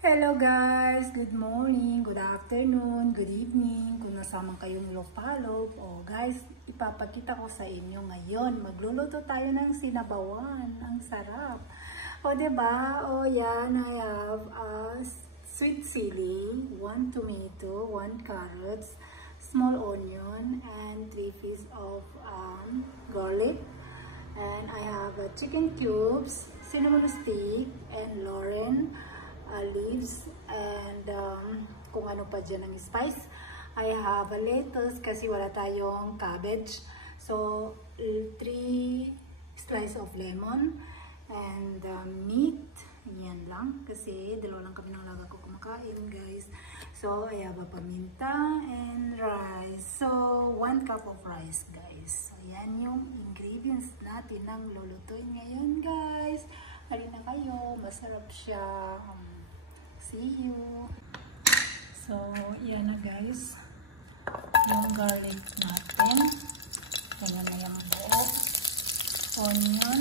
Hello guys! Good morning, good afternoon, good evening. Kung nasama kayong lopalop. O guys, ipapakita ko sa inyo ngayon. Magluluto tayo ng sinabawan. Ang sarap. O diba? O yan, I have sweet chili, 1 tomato, 1 carrots, small onion, and 3 pieces of garlic. And I have chicken cubes, cinnamon stick, and Lauren leaves, and kung ano pa dyan ng spice. I have a lettuce kasi wala tayong cabbage. So, 3 slices of lemon, and meat. Yan lang. Kasi dalawa lang kami ng laga ko kumakain, guys. So, I have a paminta and rice. So, 1 cup of rice, guys. So, yan yung ingredients natin ng lulutuin ngayon, guys. Halina kayo. Masarap siya. See you. So, yan na, guys. Yung garlic natin. Ganyan na yung buo. Onion.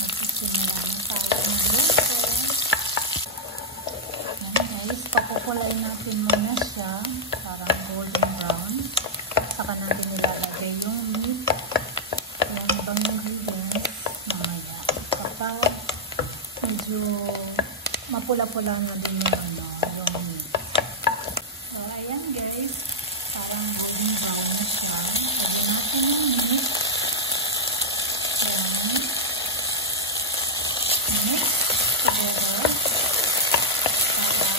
Nagsisimula na sa ating luto. Yan, guys. Pakukulay natin muna siya. Parang golden brown. Saka natin nilalagay yung meat. Yung ibang ingredients mamaya. Kapag medyo mapula-pula na din yung yung meat. So, ayan guys. Parang golden brown na siya. Lagyan natin yung meat. Ayan. Mix together. Para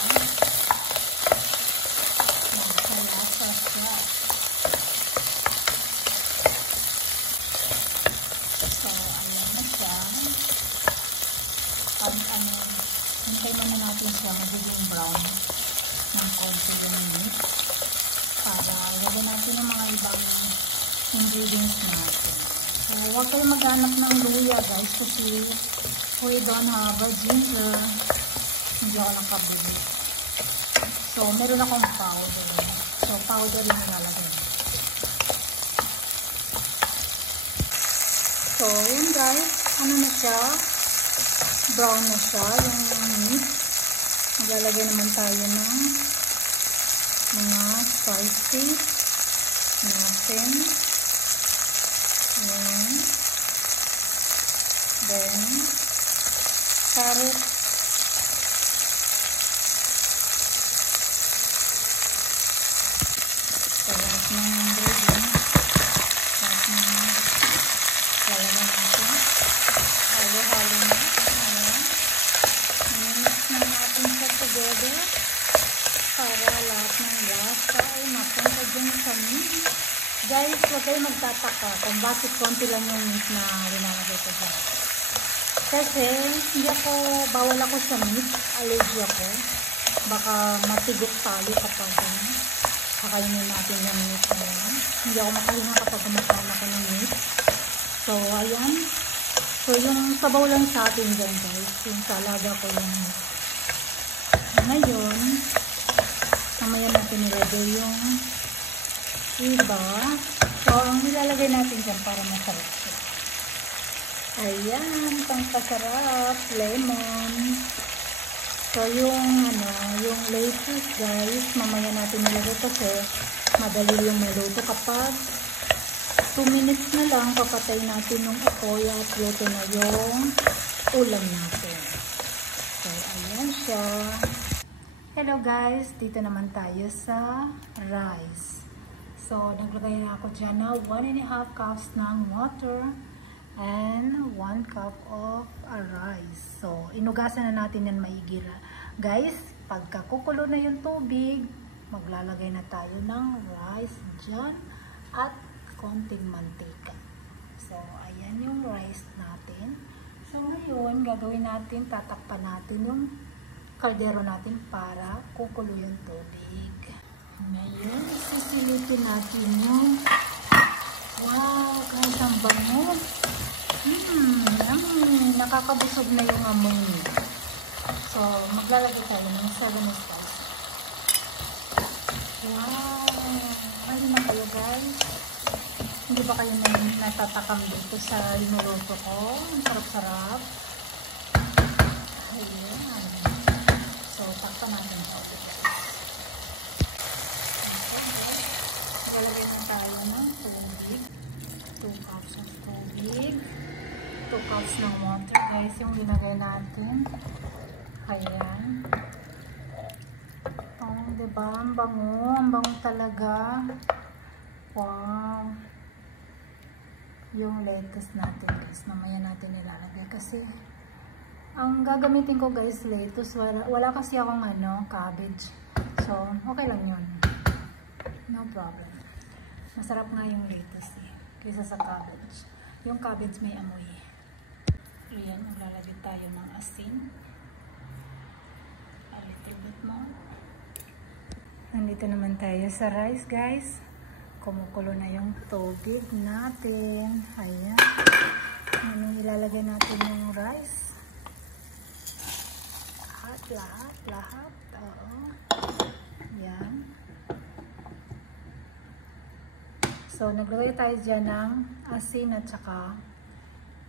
magkalasa siya. So, ayan na siya. Hintay muna natin siya magiging brown ng konti yung meat para gawin natin yung mga ibang ingredients natin. So, huwag kayo maghanap ng luya, guys, kasi we don't have a ginger. Hindi ako nakabili. So, meron akong powder. So, powder yung nilalagay. So, yun guys. Ano na siya? Brown na siya, yung meat. Maglalagay naman tayo ng mga spices natin. Ayan. Then, carrot. So, lahat ng ingredients. Lahat ng lalagay natin. Halo-halo na. Together para lahat ng lasa ay mapunta dyan sa meat. Guys, huwag kayo magtataka kung bakit konti lang yung meat na linalagay ko dyan. Kasi bawal ako sa meat, allergy ako. Baka matigok tayo kapag kakainin natin yung meat na yan. Hindi ako makahinga kapag kumakain ako ng meat. So, ayan. So, yung sabaw lang sa atin dyan, guys. Yung salaga ko yung meat. Ngayon, mamaya natin nilagay yung iba. So, ang nilalagay natin dyan para masarap siya. Ayan, pangpasarap, lemon. So, yung lettuce, guys, mamaya natin nilagay kasi madali yung maluto kapag 2 minutes na lang, papatay natin yung apoy at luto na yung ulam natin. So, ayan siya. Hello guys, dito naman tayo sa rice. So, naglagay na ako dyan na 1.5 cups ng water and 1 cup of rice. So, inugasan na natin yan maigi. Guys, pagka kukulo na yung tubig, maglalagay na tayo ng rice dyan at konting mantika. So, ayan yung rice natin. So, ngayon, gagawin natin, tatakpan natin yung kaldero natin para kukulo yung tubig. Ngayon, sisilipin natin yung wow, kahit ang bango. Yummy. Nakakabusog na yung amoy. So, maglalagay tayo ng cinnamon spice. Wow. Ay na kayo guys. Hindi ba kayo natatakam dito sa linuluto ko? Ang sarap-sarap. Tubig. 2 cups ng water guys yung linagay natin. Ayan. Oh, diba? Ang bango. Ang bango talaga. Wow. Yung lettuce natin guys. Mamaya natin ilalagay kasi ang gagamitin ko guys lettuce. Wala kasi akong cabbage. So, okay lang yun. No problem. Masarap nga yung lettuce kaysa sa cabbage. Yung cabbage may amoy. Ayan, maglalagay tayo ng asin. A little bit more. Nandito naman tayo sa rice guys. Kumukulo na yung tubig natin. Ayan. Ilalagay natin yung rice. Lahat. Oo. Ayan. So, naglagay tayo dyan ng asin at saka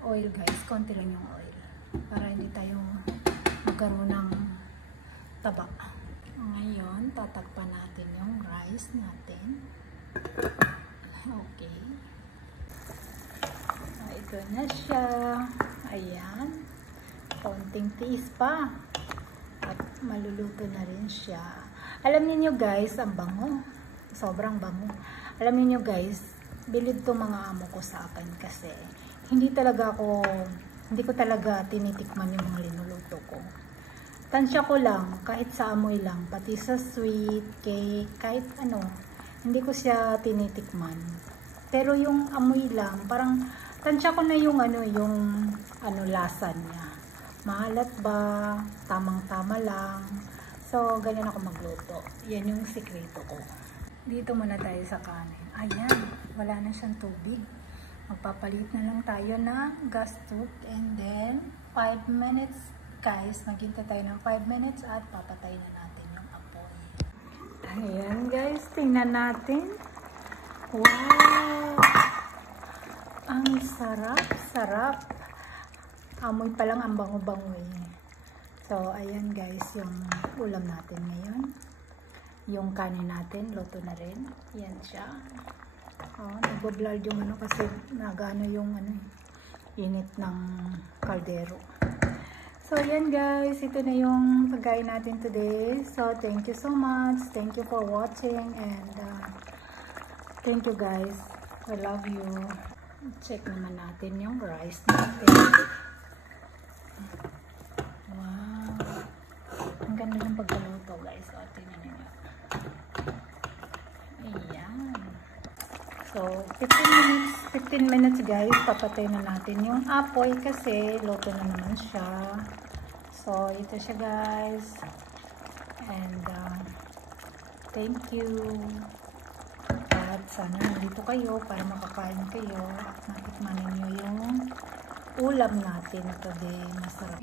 oil guys. Konti lang yung oil. Para hindi tayo magkaroon ng taba. Ngayon, tatakpan natin yung rice natin. Okay. Ito na siya. Ayan. Konting tiis pa. At maluluto na rin siya. Alam niyo guys, ang bango. Sobrang bango. Alam niyo guys, bilib to mga amo ko sa akin kasi hindi ko talaga tinitikman yung mga linuluto ko. Tansya ko lang, kahit sa amoy lang, pati sa sweet, cake, kahit ano, hindi ko siya tinitikman. Pero yung amoy lang, parang tansya ko na yung lasa niya. Maalat ba? Tamang-tama lang. So, ganyan ako magluto. Yan yung sikreto ko. Dito muna tayo sa kanin. Ayan, wala na siyang tubig. Magpapalit na lang tayo ng gas stove and then 5 minutes guys, maghintay tayo ng 5 minutes at papatay na natin yung apoy. Ayan guys, tingnan natin. Wow! Ang sarap. Amoy pa lang ang bango-bango eh. So, ayan guys, yung ulam natin ngayon. Yung kanin natin, luto na rin. Yan siya. Oh, nagbo-blur yung kasi nagano yung init ng kaldero. So, yan guys. Ito na yung pagkain natin today. So, thank you so much. Thank you for watching and thank you guys. I love you. Check naman natin yung rice natin. Wow. Ang ganda ng pagkaluto guys. O, tingnan niyo. Ayan. So, 15 minutes guys, papatay na natin yung apoy kasi luto na naman siya. So, ito siya guys. And, thank you. At sana nandito kayo para makakain kayo at matikman ninyo yung ulam natin today. Masarap.